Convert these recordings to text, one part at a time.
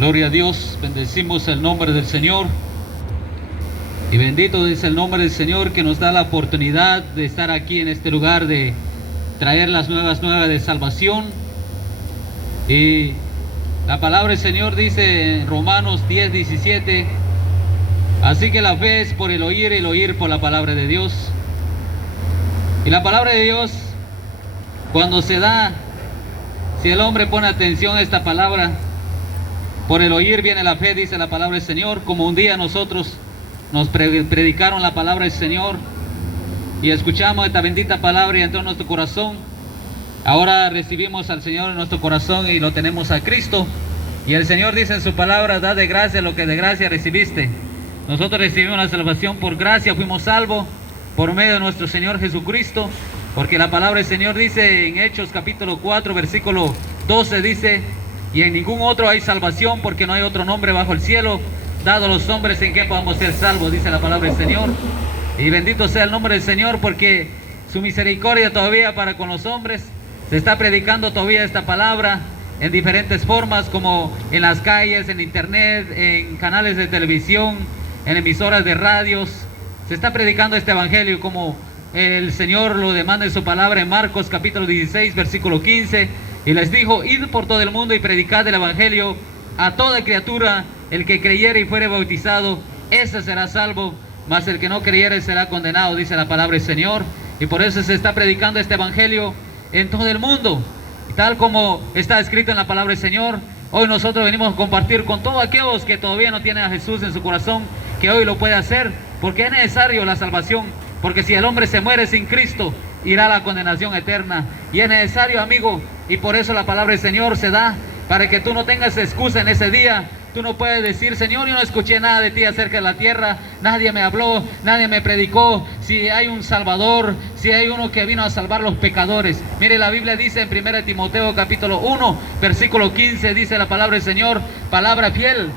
Gloria a Dios, bendecimos el nombre del Señor. Y bendito es el nombre del Señor que nos da la oportunidad de estar aquí en este lugar, de traer las nuevas de salvación. Y la palabra del Señor dice en Romanos 10:17, así que la fe es por el oír y el oír por la palabra de Dios. Y la palabra de Dios, cuando se da, si el hombre pone atención a esta palabra, por el oír viene la fe, dice la palabra del Señor. Como un día nosotros nos predicaron la palabra del Señor y escuchamos esta bendita palabra y entró en nuestro corazón. Ahora recibimos al Señor en nuestro corazón y lo tenemos a Cristo. Y el Señor dice en su palabra, da de gracia lo que de gracia recibiste. Nosotros recibimos la salvación por gracia, fuimos salvos por medio de nuestro Señor Jesucristo. Porque la palabra del Señor dice en Hechos capítulo 4 versículo 12, dice: y en ningún otro hay salvación, porque no hay otro nombre bajo el cielo dado a los hombres en que podamos ser salvos, dice la palabra del Señor. Y bendito sea el nombre del Señor, porque su misericordia todavía para con los hombres. Se está predicando todavía esta palabra en diferentes formas, como en las calles, en internet, en canales de televisión, en emisoras de radios. Se está predicando este evangelio como el Señor lo demanda en su palabra en Marcos capítulo 16 versículo 15. Y les dijo: id por todo el mundo y predicad el evangelio a toda criatura. El que creyere y fuere bautizado, ese será salvo, mas el que no creyere será condenado, dice la palabra del Señor. Y por eso se está predicando este evangelio en todo el mundo, y tal como está escrito en la palabra del Señor. Hoy nosotros venimos a compartir con todos aquellos que todavía no tienen a Jesús en su corazón, que hoy lo puede hacer, porque es necesario la salvación. Porque si el hombre se muere sin Cristo, irá a la condenación eterna. Y es necesario, amigo, y por eso la palabra del Señor se da, para que tú no tengas excusa en ese día. Tú no puedes decir: Señor, yo no escuché nada de ti acerca de la tierra, nadie me habló, nadie me predicó. Si hay un Salvador, si hay uno que vino a salvar los pecadores. Mire, la Biblia dice en 1 Timoteo capítulo 1 versículo 15, dice la palabra del Señor, palabra fiel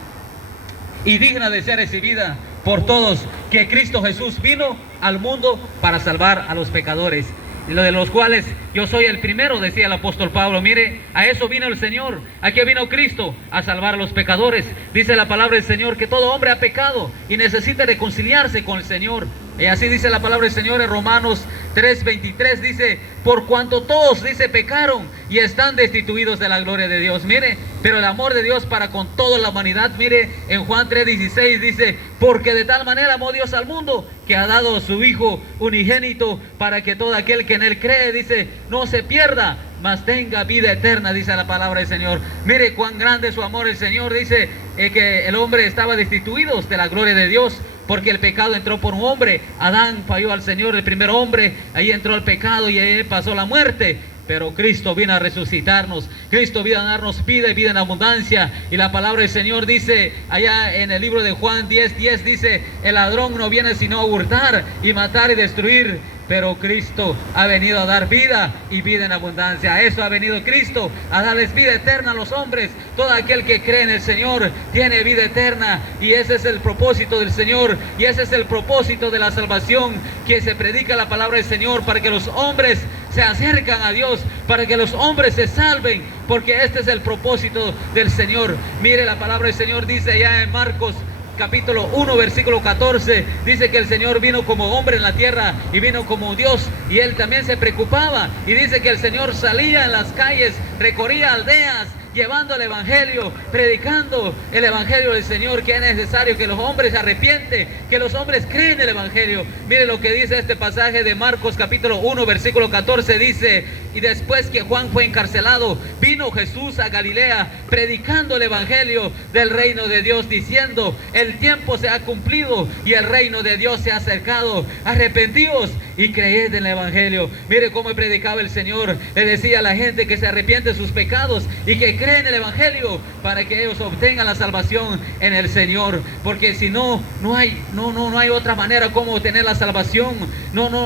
y digna de ser recibida por todos, que Cristo Jesús vino al mundo para salvar a los pecadores, de los cuales yo soy el primero, decía el apóstol Pablo. Mire, a eso vino el Señor. Aquí vino Cristo a salvar a los pecadores. Dice la palabra del Señor que todo hombre ha pecado y necesita reconciliarse con el Señor. Y así dice la palabra del Señor en Romanos 3:23, dice: por cuanto todos, dice, pecaron y están destituidos de la gloria de Dios. Mire, pero el amor de Dios para con toda la humanidad. Mire, en Juan 3:16 dice: porque de tal manera amó Dios al mundo, que ha dado a su Hijo unigénito, para que todo aquel que en él cree, dice, no se pierda, mas tenga vida eterna, dice la palabra del Señor. Mire cuán grande es su amor. El Señor dice que el hombre estaba destituido de la gloria de Dios, porque el pecado entró por un hombre. Adán falló al Señor, el primer hombre, ahí entró el pecado y ahí pasó la muerte. Pero Cristo vino a resucitarnos, Cristo vino a darnos vida y vida en abundancia. Y la palabra del Señor dice allá en el libro de Juan 10:10, dice: el ladrón no viene sino a hurtar y matar y destruir, pero Cristo ha venido a dar vida y vida en abundancia. A eso ha venido Cristo, a darles vida eterna a los hombres. Todo aquel que cree en el Señor tiene vida eterna, y ese es el propósito del Señor, y ese es el propósito de la salvación, que se predica la palabra del Señor para que los hombres se acercan a Dios, para que los hombres se salven, porque este es el propósito del Señor. Mire, la palabra del Señor dice ya en Marcos capítulo 1 versículo 14, dice que el Señor vino como hombre en la tierra y vino como Dios, y Él también se preocupaba, y dice que el Señor salía en las calles, recorría aldeas, llevando el evangelio, predicando el evangelio del Señor, que es necesario que los hombres se arrepienten, que los hombres creen el evangelio. Mire lo que dice este pasaje de Marcos capítulo 1 versículo 14, dice: y después que Juan fue encarcelado, vino Jesús a Galilea, predicando el evangelio del reino de Dios, diciendo: el tiempo se ha cumplido y el reino de Dios se ha acercado, arrepentíos y creed en el evangelio. Mire cómo predicaba el Señor. Le decía a la gente que se arrepiente de sus pecados y que creen en el evangelio, para que ellos obtengan la salvación en el Señor. Porque si no, no hay otra manera como obtener la salvación.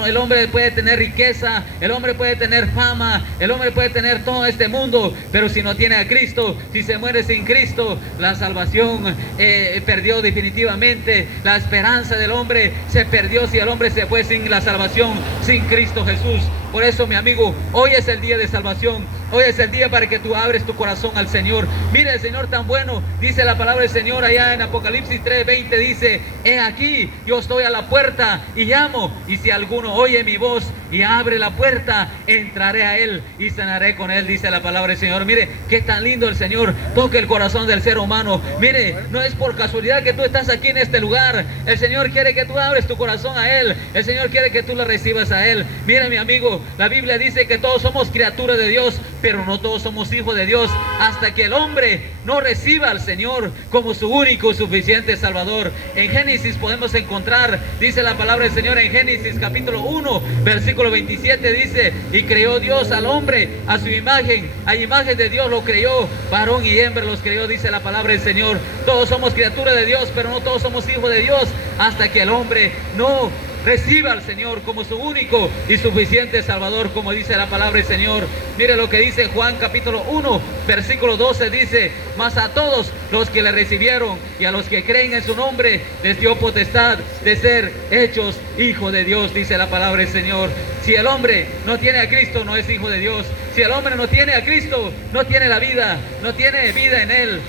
El hombre puede tener riqueza, el hombre puede tener fama, el hombre puede tener todo este mundo, pero si no tiene a Cristo, si se muere sin Cristo, la salvación perdió definitivamente. La esperanza del hombre se perdió si el hombre se fue sin la salvación, sin Cristo Jesús. Por eso, mi amigo, hoy es el día de salvación. Hoy es el día para que tú abres tu corazón al Señor. Mira, el Señor tan bueno, dice la palabra del Señor allá en Apocalipsis 3:20, dice: he aquí, yo estoy a la puerta y llamo, y si alguno oye mi voz y abre la puerta, entraré a él y cenaré con él, dice la palabra del Señor. Mire, qué tan lindo el Señor toca el corazón del ser humano. Mire, no es por casualidad que tú estás aquí en este lugar. El Señor quiere que tú abres tu corazón a Él. El Señor quiere que tú lo recibas a Él. Mire, mi amigo, la Biblia dice que todos somos criaturas de Dios, pero no todos somos hijos de Dios, hasta que el hombre no reciba al Señor como su único y suficiente Salvador. En Génesis podemos encontrar, dice la palabra del Señor en Génesis capítulo 1, versículo 27, dice: y creó Dios al hombre a su imagen, a imagen de Dios lo creó, varón y hembra los creó, dice la palabra del Señor. Todos somos criaturas de Dios, pero no todos somos hijos de Dios, hasta que el hombre no reciba al Señor como su único y suficiente Salvador, como dice la palabra del Señor. Mire lo que dice Juan capítulo 1, versículo 12, dice: mas a todos los que le recibieron y a los que creen en su nombre, les dio potestad de ser hechos hijos de Dios, dice la palabra del Señor. Si el hombre no tiene a Cristo, no es hijo de Dios. Si el hombre no tiene a Cristo, no tiene la vida, no tiene vida en Él,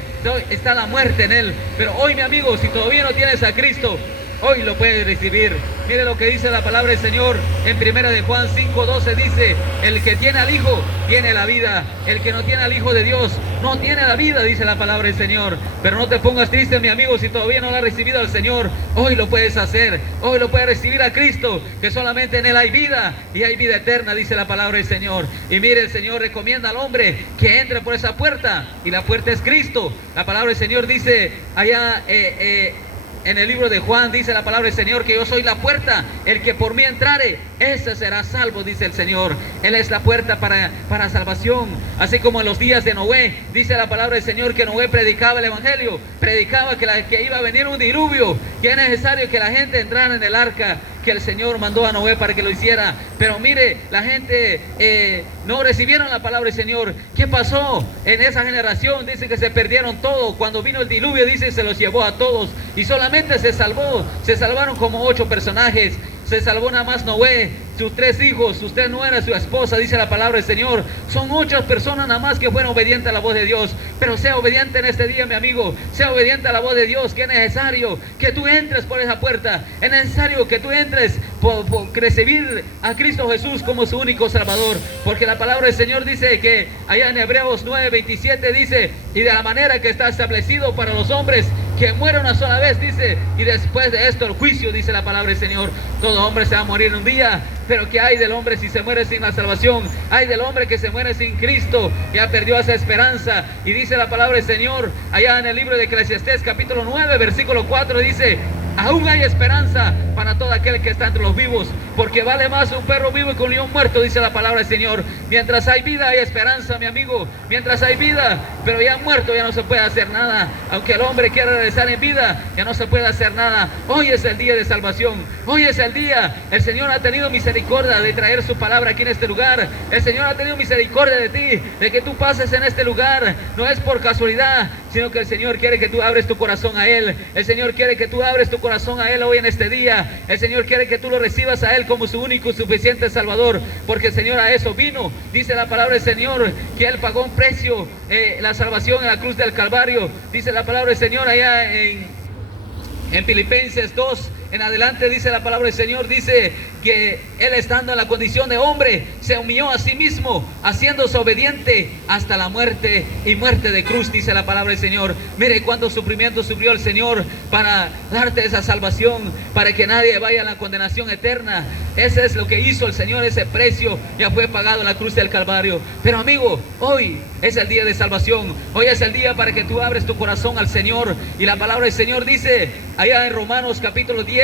está la muerte en Él. Pero hoy, mi amigo, si todavía no tienes a Cristo, hoy lo puedes recibir. Mire lo que dice la palabra del Señor en primera de Juan 5:12, dice: el que tiene al Hijo tiene la vida, el que no tiene al Hijo de Dios no tiene la vida, dice la palabra del Señor. Pero no te pongas triste, mi amigo, si todavía no lo has recibido al Señor. Hoy lo puedes hacer, hoy lo puedes recibir a Cristo, que solamente en Él hay vida y hay vida eterna, dice la palabra del Señor. Y mire, el Señor recomienda al hombre que entre por esa puerta, y la puerta es Cristo. La palabra del Señor dice allá en el libro de Juan, dice la palabra del Señor, que yo soy la puerta, el que por mí entrare, ese será salvo, dice el Señor. Él es la puerta para salvación. Así como en los días de Noé, dice la palabra del Señor que Noé predicaba el evangelio, predicaba que iba a venir un diluvio, que es necesario que la gente entrara en el arca, que el Señor mandó a Noé para que lo hiciera. Pero mire, la gente no recibieron la palabra del Señor. ¿Qué pasó en esa generación? Dice que se perdieron todo. Cuando vino el diluvio, dice, se los llevó a todos, y solamente se salvaron como 8 personajes. Se salvó nada más Noé, sus 3 hijos, sus 3 nueras, su esposa, dice la palabra del Señor. Son 8 personas nada más que fueron obedientes a la voz de Dios. Pero sea obediente en este día, mi amigo. Sea obediente a la voz de Dios, que es necesario que tú entres por esa puerta. Es necesario que tú entres por recibir a Cristo Jesús como su único Salvador. Porque la palabra del Señor dice que allá en Hebreos 9:27 dice: y de la manera que está establecido para los hombres que muere una sola vez, dice, y después de esto el juicio, dice la palabra del Señor. Todo hombre se va a morir un día, pero ¿qué hay del hombre si se muere sin la salvación? Hay del hombre que se muere sin Cristo, ya perdió esa esperanza. Y dice la palabra del Señor allá en el libro de Eclesiastés capítulo 9, versículo 4, dice: aún hay esperanza para todo aquel que está entre los vivos, porque vale más un perro vivo que un león muerto, dice la palabra del Señor. Mientras hay vida hay esperanza, mi amigo. Mientras hay vida, pero ya muerto ya no se puede hacer nada. Aunque el hombre quiera regresar en vida, ya no se puede hacer nada. Hoy es el día de salvación. Hoy es el día. El Señor ha tenido misericordia de traer su palabra aquí en este lugar. El Señor ha tenido misericordia de ti, de que tú pases en este lugar. No es por casualidad, sino que el Señor quiere que tú abres tu corazón a Él. El Señor quiere que tú abres tu corazón a Él hoy en este día. El Señor quiere que tú lo recibas a Él como su único y suficiente Salvador, porque el Señor a eso vino. Dice la palabra del Señor que Él pagó un precio, la salvación en la cruz del Calvario. Dice la palabra del Señor allá en Filipenses 2 en adelante, dice la palabra del Señor, dice que Él, estando en la condición de hombre, se humilló a sí mismo, haciéndose obediente hasta la muerte, y muerte de cruz, dice la palabra del Señor. Mire cuánto sufrimiento sufrió el Señor para darte esa salvación, para que nadie vaya a la condenación eterna. Ese es lo que hizo el Señor, ese precio ya fue pagado en la cruz del Calvario. Pero amigo, hoy es el día de salvación. Hoy es el día para que tú abres tu corazón al Señor. Y la palabra del Señor dice allá en Romanos capítulo 10,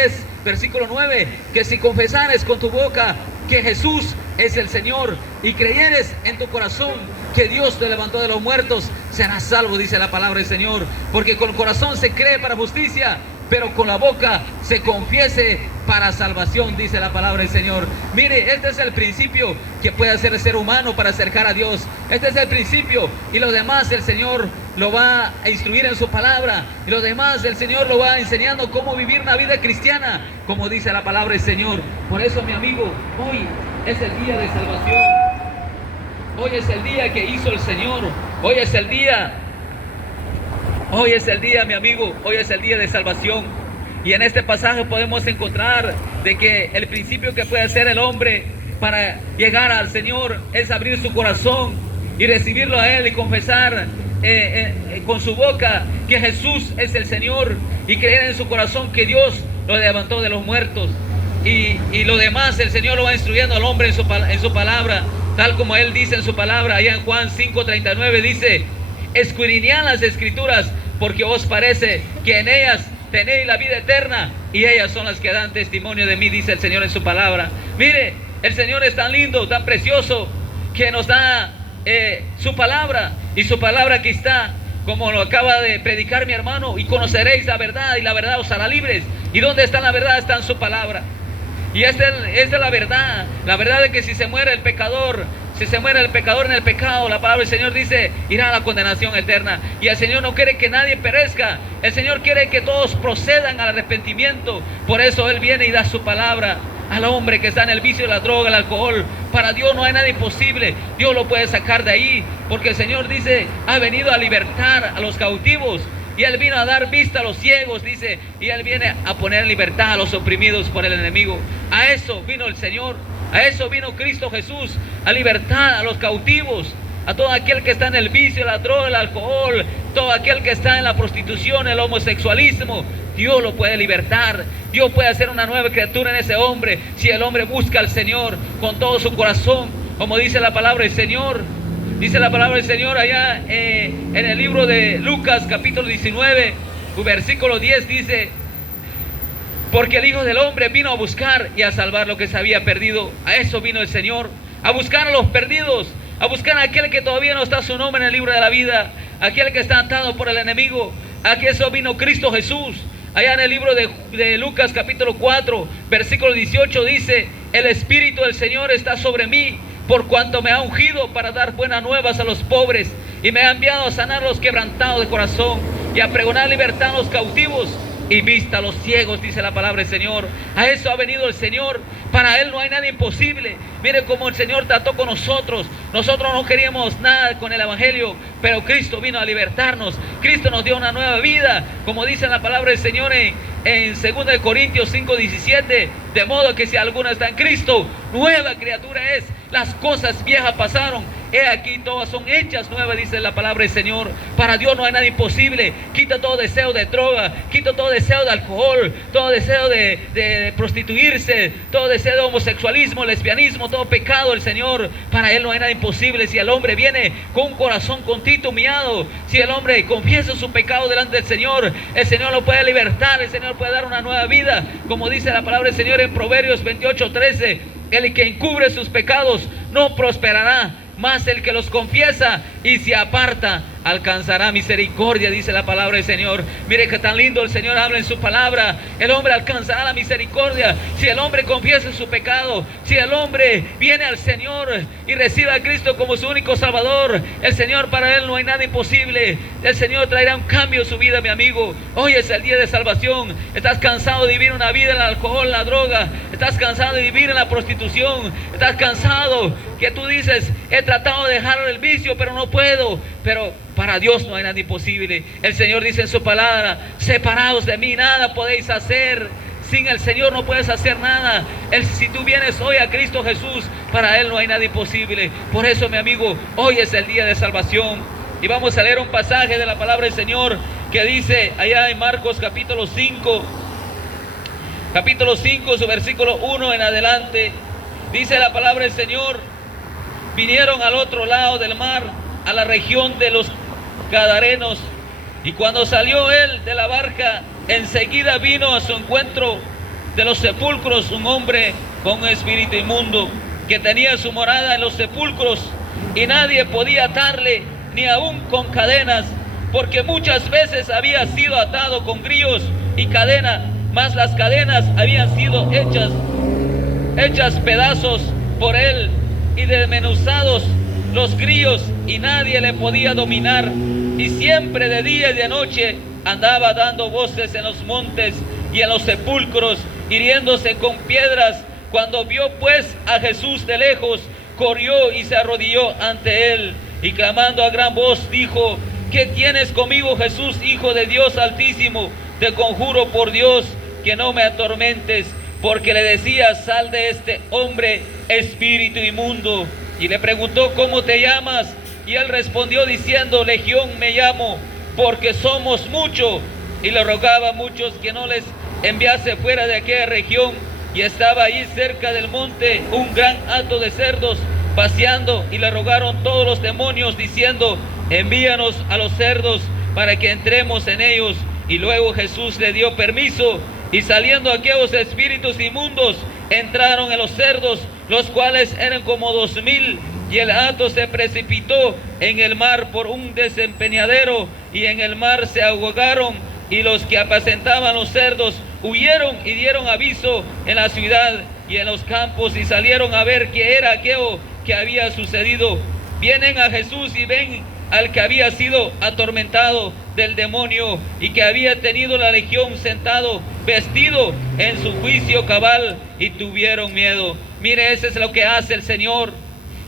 versículo 9, que si confesares con tu boca que Jesús es el Señor y creyeres en tu corazón que Dios te levantó de los muertos, serás salvo, dice la palabra del Señor. Porque con el corazón se cree para justicia, pero con la boca se confiese para salvación, dice la palabra del Señor. Mire, este es el principio que puede hacer el ser humano para acercar a Dios. Este es el principio, y lo demás el Señor lo va a instruir en su palabra, y lo demás el Señor lo va enseñando cómo vivir una vida cristiana, como dice la palabra del Señor. Por eso, mi amigo, hoy es el día de salvación. Hoy es el día que hizo el Señor. Hoy es el día, mi amigo, hoy es el día de salvación. Y en este pasaje podemos encontrar de que el principio que puede hacer el hombre para llegar al Señor es abrir su corazón y recibirlo a Él y confesar con su boca que Jesús es el Señor y creer en su corazón que Dios lo levantó de los muertos. Y lo demás el Señor lo va instruyendo al hombre en su palabra, tal como Él dice en su palabra. Allá en Juan 5:39 dice: escudriñad las Escrituras, porque os parece que en ellas tenéis la vida eterna, y ellas son las que dan testimonio de mí, dice el Señor en su palabra. Mire, el Señor es tan lindo, tan precioso, que nos da su palabra, y su palabra aquí está, como lo acaba de predicar mi hermano: y conoceréis la verdad, y la verdad os hará libres. ¿Y dónde está la verdad? Está en su palabra. Y esta es la verdad de que si se muere el pecador en el pecado, la palabra del Señor dice, irá a la condenación eterna. Y el Señor no quiere que nadie perezca, el Señor quiere que todos procedan al arrepentimiento. Por eso Él viene y da su palabra al hombre que está en el vicio de la droga, el alcohol. Para Dios no hay nada imposible, Dios lo puede sacar de ahí, porque el Señor dice, ha venido a libertar a los cautivos. Y Él vino a dar vista a los ciegos, dice, y Él viene a poner en libertad a los oprimidos por el enemigo. A eso vino el Señor, a eso vino Cristo Jesús, a libertar a los cautivos, a todo aquel que está en el vicio, la droga, el alcohol, todo aquel que está en la prostitución, el homosexualismo. Dios lo puede libertar, Dios puede hacer una nueva criatura en ese hombre, si el hombre busca al Señor con todo su corazón, como dice la palabra del Señor. Dice la palabra del Señor allá en el libro de Lucas capítulo 19, versículo 10, dice: porque el Hijo del Hombre vino a buscar y a salvar lo que se había perdido. A eso vino el Señor, a buscar a los perdidos, a buscar a aquel que todavía no está su nombre en el libro de la vida, aquel que está atado por el enemigo. A que eso vino Cristo Jesús. Allá en el libro de Lucas capítulo 4, versículo 18 dice: el Espíritu del Señor está sobre mí, por cuanto me ha ungido para dar buenas nuevas a los pobres, y me ha enviado a sanar a los quebrantados de corazón, y a pregonar libertad a los cautivos, y vista a los ciegos, dice la palabra del Señor. A eso ha venido el Señor. Para Él no hay nada imposible. Mire cómo el Señor trató con nosotros. Nosotros no queríamos nada con el Evangelio, pero Cristo vino a libertarnos. Cristo nos dio una nueva vida, como dice la palabra del Señor en 2 Corintios 5:17, de modo que si alguno está en Cristo, nueva criatura es. Las cosas viejas pasaron, he aquí todas son hechas nuevas, dice la palabra del Señor. Para Dios no hay nada imposible. Quita todo deseo de droga, quita todo deseo de alcohol, todo deseo de prostituirse, todo deseo de homosexualismo, lesbianismo, todo pecado. El Señor, para Él no hay nada imposible. Si el hombre viene con un corazón contrito, humillado, si el hombre confiesa su pecado delante del Señor, el Señor lo puede libertar, el Señor puede dar una nueva vida, como dice la palabra del Señor en Proverbios 28:13: el que encubre sus pecados no prosperará, mas el que los confiesa y se aparta alcanzará misericordia, dice la palabra del Señor. Mire que tan lindo el Señor habla en su palabra. El hombre alcanzará la misericordia si el hombre confiesa su pecado, si el hombre viene al Señor y recibe a Cristo como su único Salvador. El Señor, para Él no hay nada imposible. El Señor traerá un cambio en su vida, mi amigo. Hoy es el día de salvación. Estás cansado de vivir una vida en el alcohol, en la droga, estás cansado de vivir en la prostitución, estás cansado que tú dices: he tratado de dejar el vicio pero no puedo. Pero para Dios no hay nada imposible. El Señor dice en su palabra: separados de mí nada podéis hacer. Sin el Señor no puedes hacer nada. Si tú vienes hoy a Cristo Jesús, para Él no hay nada imposible. Por eso, mi amigo, hoy es el día de salvación. Y vamos a leer un pasaje de la palabra del Señor que dice allá en Marcos capítulo 5, su versículo 1 en adelante. Dice la palabra del Señor: vinieron al otro lado del mar, a la región de los Gadarenos, y cuando salió él de la barca, enseguida vino a su encuentro de los sepulcros un hombre con un espíritu inmundo, que tenía su morada en los sepulcros, y nadie podía atarle, ni aun con cadenas, porque muchas veces había sido atado con grillos y cadena, mas las cadenas habían sido hechas pedazos por él, y desmenuzados los grillos, y nadie le podía dominar. Y siempre de día y de noche andaba dando voces en los montes y en los sepulcros, hiriéndose con piedras. Cuando vio pues a Jesús de lejos, corrió y se arrodilló ante él, y clamando a gran voz dijo: ¿qué tienes conmigo, Jesús, Hijo de Dios Altísimo? Te conjuro por Dios que no me atormentes. Porque le decía: sal de este hombre, espíritu inmundo. Y le preguntó: ¿cómo te llamas? Y él respondió diciendo: Legión me llamo, porque somos muchos. Y le rogaba a muchos que no les enviase fuera de aquella región. Y estaba ahí cerca del monte un gran hato de cerdos paseando, y le rogaron todos los demonios diciendo: envíanos a los cerdos para que entremos en ellos. Y luego Jesús le dio permiso, y saliendo aquellos espíritus inmundos, entraron en los cerdos, los cuales eran como 2000, y el hato se precipitó en el mar por un desempeñadero, y en el mar se ahogaron, y los que apacentaban los cerdos huyeron y dieron aviso en la ciudad y en los campos, y salieron a ver qué era aquello que había sucedido. Vienen a Jesús y ven al que había sido atormentado del demonio y que había tenido la legión sentado, vestido en su juicio cabal, y tuvieron miedo. Mire, eso es lo que hace el Señor.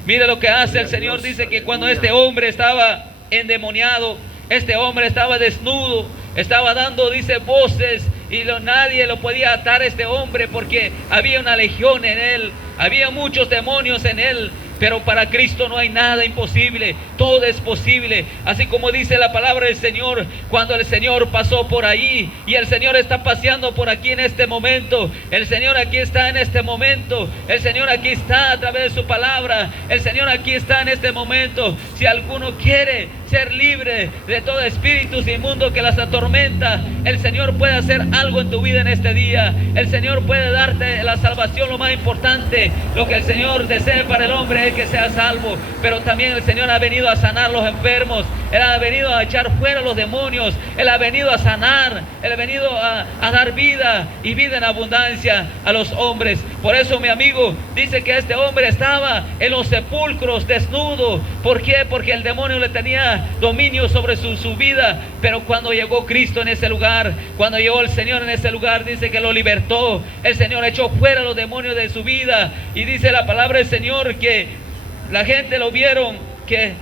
Mire lo que hace el Señor. Dice que cuando este hombre estaba endemoniado, este hombre estaba desnudo, estaba dando, dice, voces, y nadie lo podía atar a este hombre porque había una legión en él, había muchos demonios en él. Pero para Cristo no hay nada imposible, todo es posible. Así como dice la palabra del Señor, cuando el Señor pasó por ahí, y el Señor está paseando por aquí en este momento, el Señor aquí está en este momento, el Señor aquí está a través de su palabra, el Señor aquí está en este momento. Si alguno quiere ser libre de todo espíritu inmundo que las atormenta, el Señor puede hacer algo en tu vida en este día. El Señor puede darte la salvación, lo más importante, lo que el Señor desea para el hombre, que sea salvo. Pero también el Señor ha venido a sanar los enfermos, Él ha venido a echar fuera los demonios, Él ha venido a sanar, Él ha venido a dar vida y vida en abundancia a los hombres. Por eso, mi amigo, dice que este hombre estaba en los sepulcros desnudo. ¿Por qué? Porque el demonio le tenía dominio sobre su vida. Pero cuando llegó Cristo en ese lugar, cuando llegó el Señor en ese lugar, dice que lo libertó. El Señor echó fuera los demonios de su vida, y dice la palabra del Señor que la gente lo vieron, que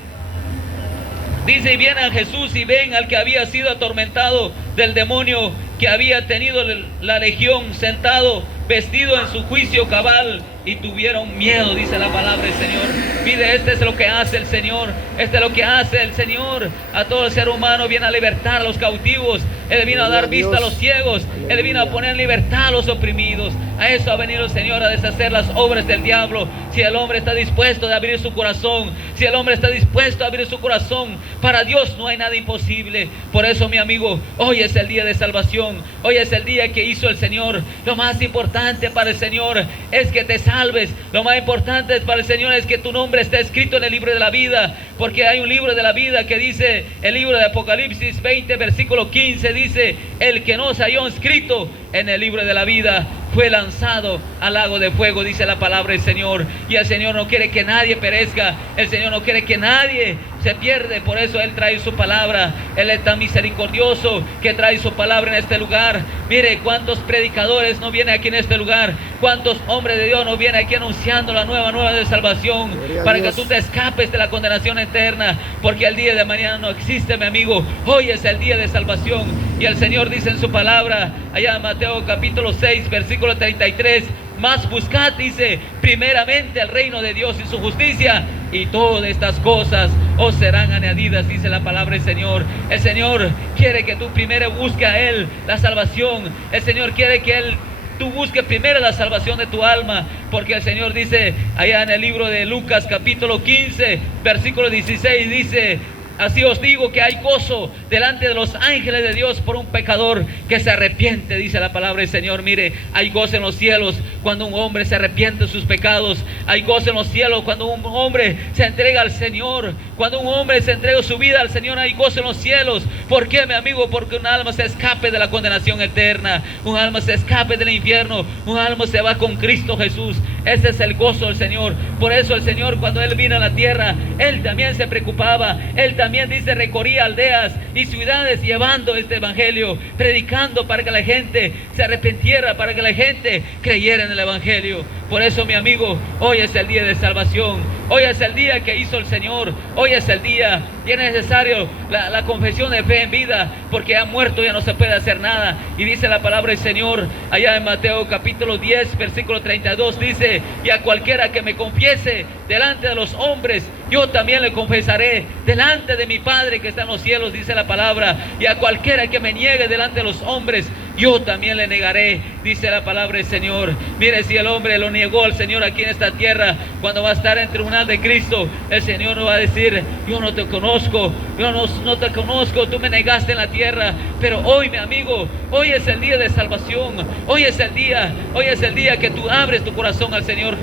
dice: y vienen a Jesús y ven al que había sido atormentado del demonio, que había tenido la legión, sentado, vestido en su juicio cabal, y tuvieron miedo, dice la palabra del Señor. Mire, este es lo que hace el Señor, este es lo que hace el Señor a todo el ser humano. Viene a libertar a los cautivos, Él vino a dar vista a los ciegos, Él vino a poner en libertad a los oprimidos. A eso ha venido el Señor, a deshacer las obras del diablo. Si el hombre está dispuesto a abrir su corazón, si el hombre está dispuesto a abrir su corazón, para Dios no hay nada imposible. Por eso, mi amigo, hoy es el día de salvación, hoy es el día que hizo el Señor. Lo más importante para el Señor es que te salves. Lo más importante para el Señor es que tu nombre esté escrito en el libro de la vida, porque hay un libro de la vida que dice, el libro de Apocalipsis 20 versículo 15, dice: el que no se halló inscrito en el libro de la vida fue lanzado al lago de fuego, dice la palabra del Señor. Y el Señor no quiere que nadie perezca, el Señor no quiere que nadie se pierde. Por eso Él trae su palabra. Él es tan misericordioso que trae su palabra en este lugar. Mire cuántos predicadores no vienen aquí en este lugar, cuántos hombres de Dios no vienen aquí anunciando la nueva de salvación, para que tú te escapes de la condenación eterna, porque el día de mañana no existe, mi amigo. Hoy es el día de salvación. Y el Señor dice en su palabra, allá en Mateo capítulo 6 versículo 33: mas buscad, dice, primeramente el reino de Dios y su justicia, y todas estas cosas os serán añadidas, dice la palabra del Señor. El Señor quiere que tú primero busques a Él la salvación. El Señor quiere que tú busques primero la salvación de tu alma, porque el Señor dice allá en el libro de Lucas capítulo 15 versículo 16, dice: así os digo que hay gozo delante de los ángeles de Dios por un pecador que se arrepiente, dice la palabra del Señor. Mire, hay gozo en los cielos cuando un hombre se arrepiente de sus pecados. Hay gozo en los cielos cuando un hombre se entrega al Señor. Cuando un hombre se entrega su vida al Señor, hay gozo en los cielos. ¿Por qué, mi amigo? Porque un alma se escape de la condenación eterna, un alma se escape del infierno, un alma se va con Cristo Jesús. Ese es el gozo del Señor. Por eso el Señor, cuando Él vino a la tierra, Él también se preocupaba. Él también, dice, recorría aldeas y ciudades llevando este evangelio, predicando para que la gente se arrepintiera, para que la gente creyera en el evangelio. Por eso, mi amigo, hoy es el día de salvación. Hoy es el día que hizo el Señor. Hoy es el día y es necesario la confesión de fe en vida, porque ya muerto ya no se puede hacer nada. Y dice la palabra del Señor allá en Mateo capítulo 10 versículo 32, dice: y a cualquiera que me confiese delante de los hombres, yo también le confesaré delante de mi Padre que está en los cielos, dice la palabra. Y a cualquiera que me niegue delante de los hombres, yo también le negaré, dice la palabra del Señor. Mire, si el hombre lo negó al Señor aquí en esta tierra, cuando va a estar en el tribunal de Cristo, el Señor no va a decir: yo no te conozco, yo no te conozco, tú me negaste en la tierra. Pero hoy, mi amigo, hoy es el día de salvación. Hoy es el día que tú abres tu corazón al Señor.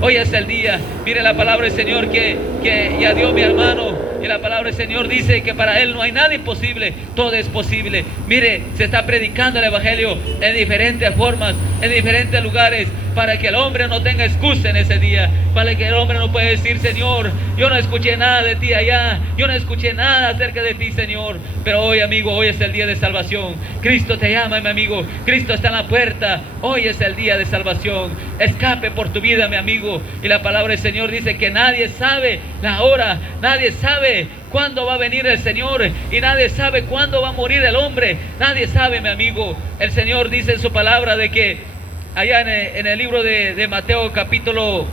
Hoy es el día. Mire la palabra del Señor que ya dio mi hermano. Y la palabra del Señor dice que para Él no hay nada imposible, todo es posible. Mire, se está predicando el evangelio en diferentes formas, en diferentes lugares, para que el hombre no tenga excusa en ese día, para que el hombre no pueda decir: Señor, yo no escuché nada de ti allá, yo no escuché nada acerca de ti, Señor. Pero hoy, amigo, hoy es el día de salvación. Cristo te llama, mi amigo. Cristo está en la puerta. Hoy es el día de salvación. Escape por tu vida, mi amigo. Y la palabra del Señor dice que nadie sabe la hora, nadie sabe cuándo va a venir el Señor, y nadie sabe cuándo va a morir el hombre. Nadie sabe, mi amigo. El Señor dice en su palabra de que allá en el libro de Mateo capítulo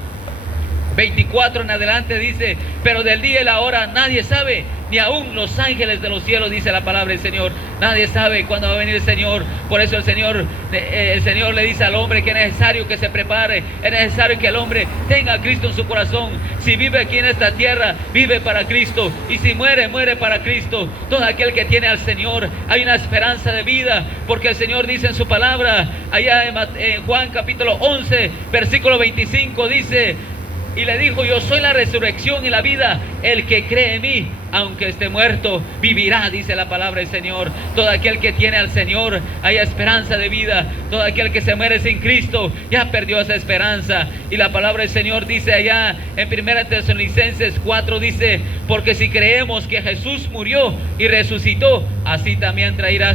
24 en adelante dice: pero del día y la hora nadie sabe, ni aún los ángeles de los cielos, dice la palabra del Señor. Nadie sabe cuándo va a venir el Señor. Por eso el Señor le dice al hombre que es necesario que se prepare, es necesario que el hombre tenga a Cristo en su corazón. Si vive aquí en esta tierra, vive para Cristo, y si muere, muere para Cristo. Todo aquel que tiene al Señor, hay una esperanza de vida, porque el Señor dice en su palabra allá en Juan capítulo 11 versículo 25, dice: y le dijo: yo soy la resurrección y la vida, el que cree en mí, aunque esté muerto, vivirá, dice la palabra del Señor. Todo aquel que tiene al Señor, hay esperanza de vida. Todo aquel que se muere sin Cristo, ya perdió esa esperanza. Y la palabra del Señor dice allá en 1 Tesalonicenses 4, dice: porque si creemos que Jesús murió y resucitó, así también traerá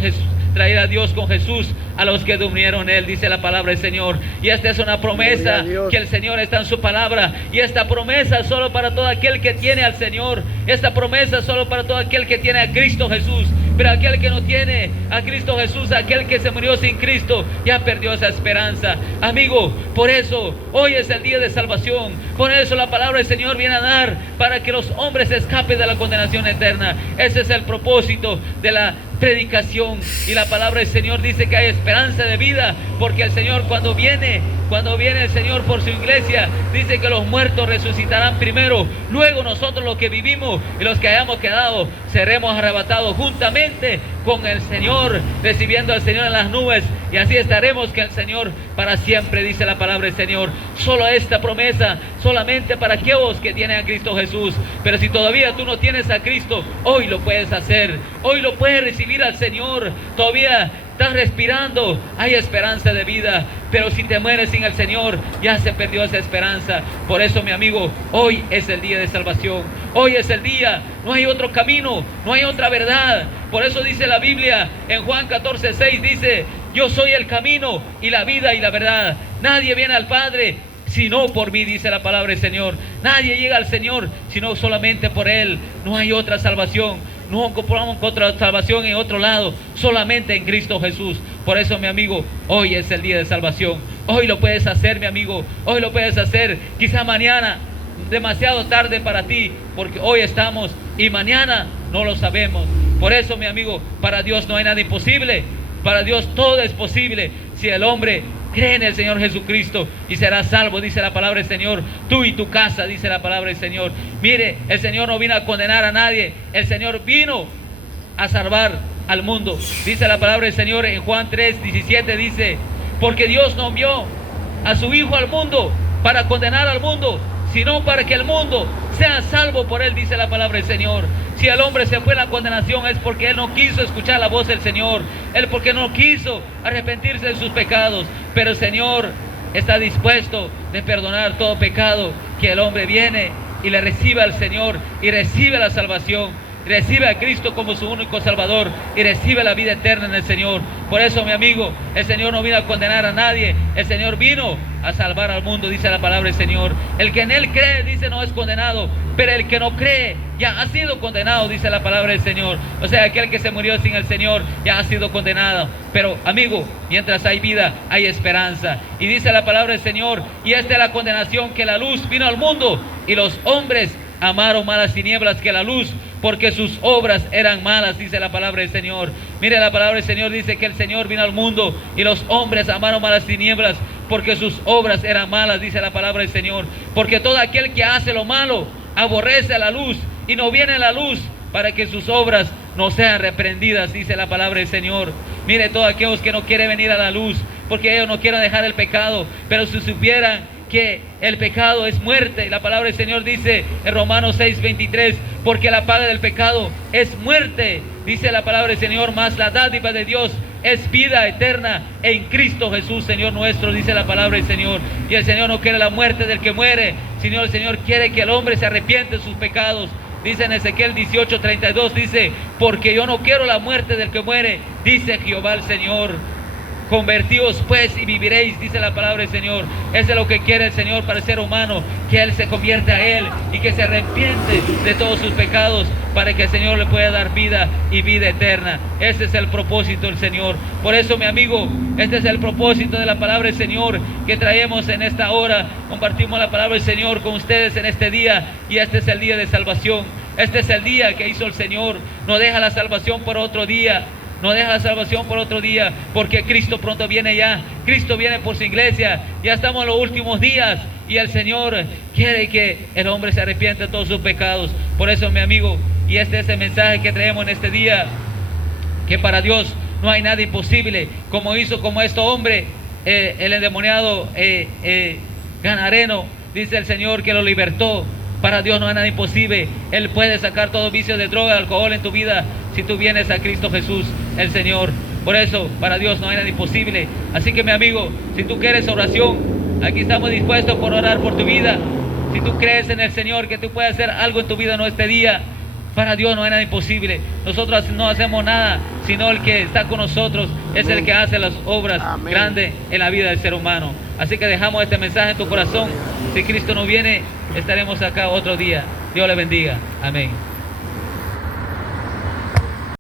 Dios con Jesús a los que durmieron en Él, dice la palabra del Señor. Y esta es una promesa que el Señor está en su palabra. Y esta promesa solo para todo aquel que tiene al Señor. Esta promesa solo para todo aquel que tiene a Cristo Jesús. Pero aquel que no tiene a Cristo Jesús, aquel que se murió sin Cristo, ya perdió esa esperanza. Amigo, por eso hoy es el día de salvación. Por eso la palabra del Señor viene a dar para que los hombres escapen de la condenación eterna. Ese es el propósito de la predicación. Y la palabra del Señor dice que hay esperanza de vida, porque el Señor cuando viene el Señor por su iglesia, dice que los muertos resucitarán primero, luego nosotros los que vivimos y los que hayamos quedado seremos arrebatados juntamente con el Señor, recibiendo al Señor en las nubes, y así estaremos con el Señor para siempre, dice la palabra del Señor. Solo esta promesa, solamente para aquellos que tienen a Cristo Jesús. Pero si todavía tú no tienes a Cristo, hoy lo puedes hacer, hoy lo puedes recibir al Señor. Todavía estás respirando, hay esperanza de vida. Pero si te mueres sin el Señor, ya se perdió esa esperanza. Por eso, mi amigo, hoy es el día de salvación. Hoy es el día, no hay otro camino, no hay otra verdad. Por eso dice la Biblia en Juan 14:6, dice: yo soy el camino y la vida y la verdad. Nadie viene al Padre sino por mí, dice la palabra del Señor. Nadie llega al Señor sino solamente por Él. No hay otra salvación. No ocupamos otra salvación en otro lado, solamente en Cristo Jesús. Por eso, mi amigo, hoy es el día de salvación. Hoy lo puedes hacer, mi amigo. Hoy lo puedes hacer. Quizá mañana, demasiado tarde para ti, porque hoy estamos y mañana no lo sabemos. Por eso, mi amigo, para Dios no hay nada imposible. Para Dios todo es posible. Si el hombre cree en el Señor Jesucristo, y serás salvo, dice la palabra del Señor. Tú y tu casa, dice la palabra del Señor. Mire, el Señor no vino a condenar a nadie. El Señor vino a salvar al mundo. Dice la palabra del Señor en Juan 3:17, dice: porque Dios no envió a su Hijo al mundo para condenar al mundo, sino para que el mundo sea salvo por Él, dice la palabra del Señor. Si el hombre se fue a la condenación, es porque él no quiso escuchar la voz del Señor. Él porque no quiso arrepentirse de sus pecados. Pero el Señor está dispuesto de perdonar todo pecado, que el hombre viene y le recibe al Señor y recibe la salvación, recibe a Cristo como su único Salvador y recibe la vida eterna en el Señor. Por eso, mi amigo, el Señor no vino a condenar a nadie, el Señor vino a salvar al mundo, dice la palabra del Señor. El que en Él cree, dice, no es condenado, pero el que no cree ya ha sido condenado, dice la palabra del Señor. O sea, aquel que se murió sin el Señor ya ha sido condenado. Pero, amigo, mientras hay vida, hay esperanza. Y dice la palabra del Señor, y esta es la condenación, que la luz vino al mundo, y los hombres amaron más las tinieblas que la luz, porque sus obras eran malas, dice la palabra del Señor. Mire, la palabra del Señor dice que el Señor vino al mundo y los hombres amaron más las tinieblas, porque sus obras eran malas, dice la palabra del Señor. Porque todo aquel que hace lo malo aborrece a la luz y no viene a la luz, para que sus obras no sean reprendidas, dice la palabra del Señor. Mire, todos aquellos que no quieren venir a la luz, porque ellos no quieren dejar el pecado, pero si supieran que el pecado es muerte, y la palabra del Señor dice en Romanos 6:23, porque la paga del pecado es muerte, dice la palabra del Señor, mas la dádiva de Dios es vida eterna en Cristo Jesús, Señor nuestro, dice la palabra del Señor. Y el Señor no quiere la muerte del que muere, sino el Señor quiere que el hombre se arrepiente de sus pecados. Dice en Ezequiel 18:32, dice, porque yo no quiero la muerte del que muere, dice Jehová el Señor. Convertíos pues y viviréis, dice la palabra del Señor. Eso es lo que quiere el Señor para el ser humano, que Él se convierta a Él y que se arrepiente de todos sus pecados, para que el Señor le pueda dar vida y vida eterna. Ese es el propósito del Señor. Por eso, mi amigo, este es el propósito de la palabra del Señor que traemos en esta hora. Compartimos la palabra del Señor con ustedes en este día, y este es el día de salvación. Este es el día que hizo el Señor. No deja la salvación por otro día. No deja la salvación por otro día, porque Cristo pronto viene ya. Cristo viene por su iglesia. Ya estamos en los últimos días y el Señor quiere que el hombre se arrepienta de todos sus pecados. Por eso, mi amigo, y este es el mensaje que traemos en este día, que para Dios no hay nada imposible, como hizo como este hombre, el endemoniado Gadareno. Dice el Señor que lo libertó. Para Dios no hay nada imposible. Él puede sacar todo vicio de droga, alcohol en tu vida, si tú vienes a Cristo Jesús, el Señor. Por eso, para Dios no hay nada imposible. Así que, mi amigo, si tú quieres oración, aquí estamos dispuestos por orar por tu vida. Si tú crees en el Señor, que tú puedes hacer algo en tu vida, no este día, para Dios no hay nada imposible. Nosotros no hacemos nada, sino el que está con nosotros es el que hace las obras grandes en la vida del ser humano. Así que dejamos este mensaje en tu corazón. Si Cristo no viene, estaremos acá otro día. Dios le bendiga. Amén.